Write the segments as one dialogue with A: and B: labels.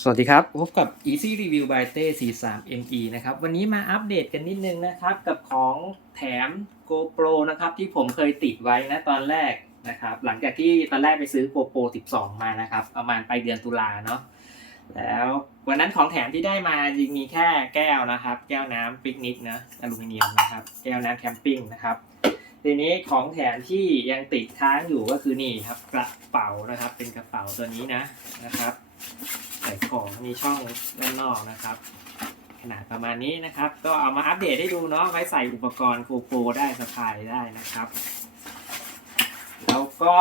A: สวัสดีครับ พบกับ Easy Review by เต้ C3 ME นะครับ วันนี้มาอัปเดตกันนิดนึงนะครับ กับของแถม GoPro นะครับ ที่ผมเคยติดไว้นะตอนแรกนะครับ หลังจากที่ตอนแรกไปซื้อ GoPro 12 มานะครับ ประมาณไปเดือนตุลาเนาะแล้ววันนั้นของแถมที่ได้มาจริงมีแค่แก้วนะครับ แก้วน้ำปิกนิกนะอลูมิเนียมนะครับ แก้วน้ำแคมปิ้งนะครับทีนี้ของแถมที่ยังติดค้างอยู่ก็คือนี่ครับกระเป๋านะครับ เป็นกระเป๋าตัวนี้นะนะครับ ใส่ของมีช่องด้านนอกนะครับ ขนาดประมาณนี้นะครับ ก็เอามาอัปเดตให้ดูเนาะไว้ใส่อุปกรณ์โกโปรได้สะพายได้นะครับ แล้วก็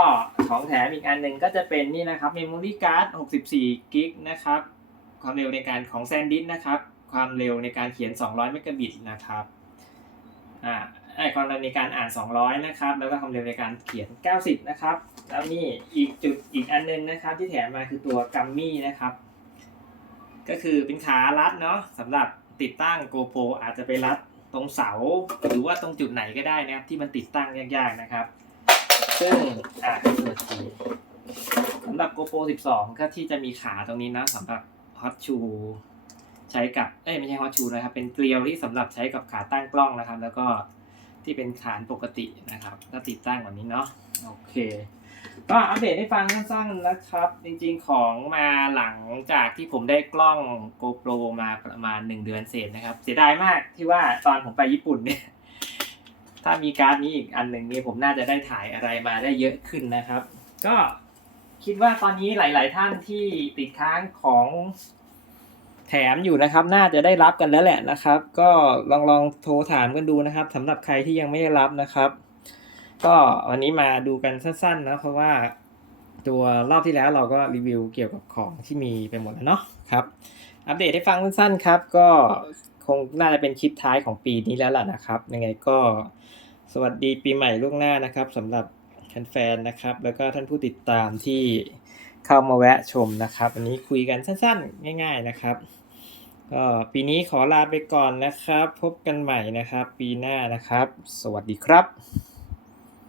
A: ของแถมอีกอันหนึ่งก็จะเป็นนี่นะครับ Memory Card 64กิกนะครับ ความเร็วในการของ SanDisk นะครับ ความเร็วในการเขียน 200เมกะบิตนะครับอ่าไอความเร็วในการอ่าน 200 นะครับ แล้วก็ความเร็วในการเขียน 90 นะครับ แล้วนี่อีกจุดอีกอันนึงนะครับ ที่แถมมาคือตัวกัมมี่นะครับ ก็คือเป็นขารัดเนาะสำหรับติดตั้ง GoPro อาจจะไปรัดตรงเสา หรือว่าตรงจุดไหนก็ได้นะครับ ที่มันติดตั้งยากๆนะครับ ซึ่งอ่าเปิดทีสำหรับ GoPro 12 ก็ที่จะมีขาตรงนี้นะสำหรับ Hot Shoe ใช้กับเอ้ยไม่ใช่ Hot Shoe นะครับ เป็นเกลียวที่สำหรับใช้กับขาตั้งกล้องนะครับ แล้วก็ที่เป็นฐานปกตินะครับ ก็ติดตั้งแบบนี้เนาะโอเค ก็อัปเดตให้ฟังสั้นๆนะครับ จริงๆของมาหลังจากที่ผมได้กล้อง GoPro มาประมาณ 1 เดือนเศษนะครับ เสียดายมากที่ว่าตอนผมไปญี่ปุ่นเนี่ย ถ้ามีการ์ดนี้อีกอันหนึ่งนี่ผมน่าจะได้ถ่ายอะไรมาได้เยอะขึ้นนะครับ ก็คิดว่าตอนนี้หลาย ๆ ท่านที่ติดค้างของแถมอยู่นะครับ น่าจะได้รับกันแล้วแหละนะครับ ก็ลองลองโทรถามกันดูนะครับสำหรับใครที่ยังไม่ได้รับนะครับ ก็วันนี้มาดูกันสั้นๆนะเพราะว่าตัวรอบที่แล้วเราก็รีวิวเกี่ยวกับของที่มีไปหมดแล้วเนาะครับ อัปเดตให้ฟังสั้นๆครับ ก็คงน่าจะเป็นคลิปท้ายของปีนี้แล้วล่ะนะครับ ยังไงก็สวัสดีปีใหม่ล่วงหน้านะครับสำหรับแฟนๆนะครับ แล้วก็ท่านผู้ติดตามที่เข้ามาแวะชมนะครับวันนี้คุยกันสั้นๆ ง่าย ๆนะครับก็ปีนี้ขอลาไปก่อนนะครับ พบกันใหม่นะครับ ปีหน้านะครับ สวัสดีครับ